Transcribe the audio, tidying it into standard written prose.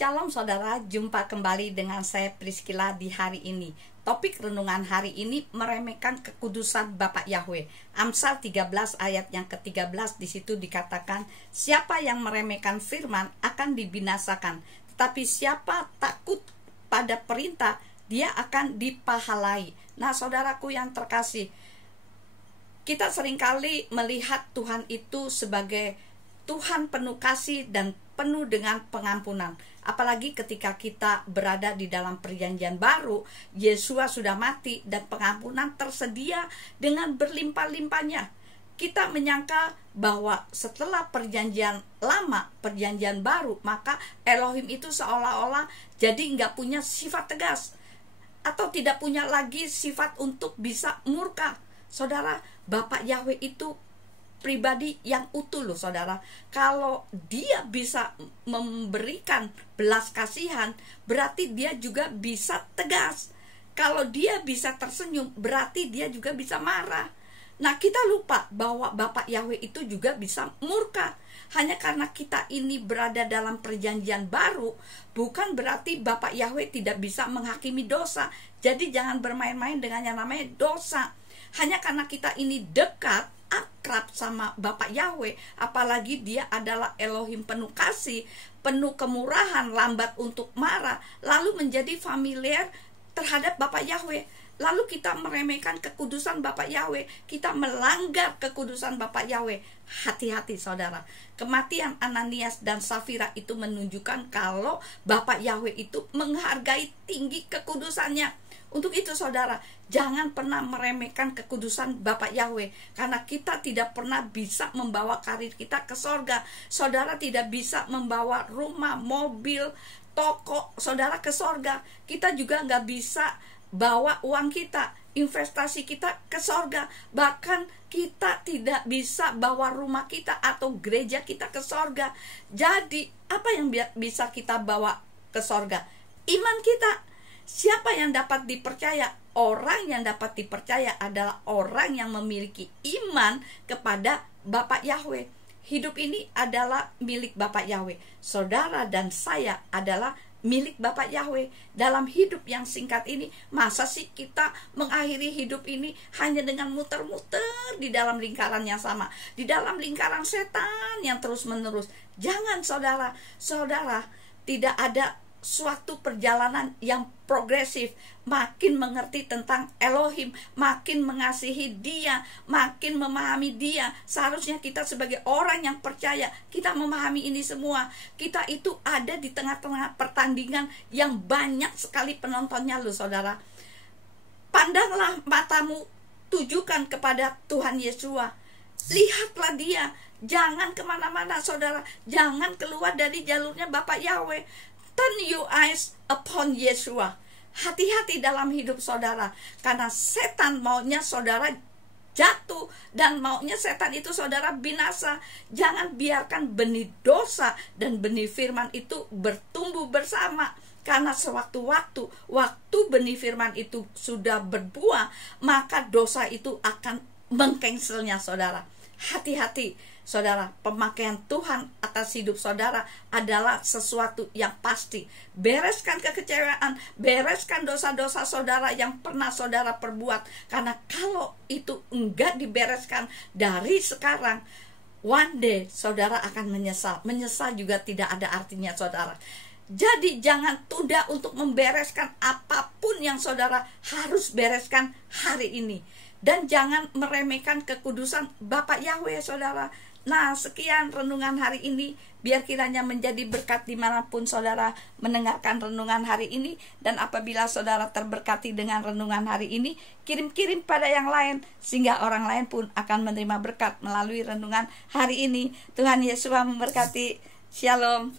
Shalom saudara, jumpa kembali dengan saya Priscilla di hari ini. Topik renungan hari ini meremehkan kekudusan Bapak Yahweh. Amsal 13 ayat yang ke-13 di situ dikatakan, siapa yang meremehkan firman akan dibinasakan, tetapi siapa takut pada perintah, dia akan dipahalai. Nah, saudaraku yang terkasih, kita seringkali melihat Tuhan itu sebagai Tuhan penuh kasih dan penuh dengan pengampunan. Apalagi ketika kita berada di dalam perjanjian baru, Yesua sudah mati dan pengampunan tersedia dengan berlimpah-limpahnya. Kita menyangka bahwa setelah perjanjian lama, perjanjian baru, maka Elohim itu seolah-olah jadi nggak punya sifat tegas, atau tidak punya lagi sifat untuk bisa murka. Saudara, Bapak Yahweh itu pribadi yang utuh loh saudara. Kalau dia bisa memberikan belas kasihan, berarti dia juga bisa tegas. Kalau dia bisa tersenyum, berarti dia juga bisa marah. Nah, kita lupa bahwa Bapak Yahweh itu juga bisa murka. Hanya karena kita ini berada dalam perjanjian baru, bukan berarti Bapak Yahweh tidak bisa menghakimi dosa. Jadi jangan bermain-main dengan yang namanya dosa. Hanya karena kita ini dekat, akrab sama Bapak Yahweh, apalagi dia adalah Elohim penuh kasih, penuh kemurahan, lambat untuk marah, lalu menjadi familiar terhadap Bapak Yahweh. Lalu kita meremehkan kekudusan Bapak Yahweh, kita melanggar kekudusan Bapak Yahweh. Hati-hati saudara, kematian Ananias dan Safira itu menunjukkan kalau Bapak Yahweh itu menghargai tinggi kekudusannya. Untuk itu saudara, jangan pernah meremehkan kekudusan Bapak Yahweh, karena kita tidak pernah bisa membawa karir kita ke sorga. Saudara tidak bisa membawa rumah, mobil, toko saudara ke sorga. Kita juga nggak bisa bawa uang kita, investasi kita ke sorga. Bahkan kita tidak bisa bawa rumah kita atau gereja kita ke sorga. Jadi apa yang bisa kita bawa ke sorga? Iman kita. Siapa yang dapat dipercaya? Orang yang dapat dipercaya adalah orang yang memiliki iman kepada Bapak Yahweh. Hidup ini adalah milik Bapak Yahweh. Saudara dan saya adalah milik Bapak Yahweh. Dalam hidup yang singkat ini, masa sih kita mengakhiri hidup ini hanya dengan muter-muter di dalam lingkaran yang sama, di dalam lingkaran setan yang terus-menerus? Jangan saudara. Saudara, tidak ada suatu perjalanan yang progresif. Makin mengerti tentang Elohim, makin mengasihi dia, makin memahami dia. Seharusnya kita sebagai orang yang percaya, kita memahami ini semua. Kita itu ada di tengah-tengah pertandingan yang banyak sekali penontonnya loh saudara. Pandanglah matamu, tujukan kepada Tuhan Yesua. Lihatlah dia. Jangan kemana-mana saudara. Jangan keluar dari jalurnya Bapak Yahweh. Turn your eyes upon Yeshua. Hati-hati dalam hidup saudara, karena setan maunya saudara jatuh, dan maunya setan itu saudara binasa. Jangan biarkan benih dosa dan benih firman itu bertumbuh bersama, karena sewaktu-waktu, waktu benih firman itu sudah berbuah, maka dosa itu akan mengcancelnya saudara. Hati-hati saudara, pemakaian Tuhan atas hidup saudara adalah sesuatu yang pasti. Bereskan kekecewaan, bereskan dosa-dosa saudara yang pernah saudara perbuat. Karena kalau itu enggak dibereskan dari sekarang, one day saudara akan menyesal. Menyesal juga tidak ada artinya saudara. Jadi jangan tunda untuk membereskan apapun yang saudara harus bereskan hari ini. Dan jangan meremehkan kekudusan Bapak Yahweh saudara. Nah, sekian renungan hari ini. Biar kiranya menjadi berkat dimanapun saudara mendengarkan renungan hari ini. Dan apabila saudara terberkati dengan renungan hari ini, kirim-kirim pada yang lain, sehingga orang lain pun akan menerima berkat melalui renungan hari ini. Tuhan Yesus memberkati. Shalom.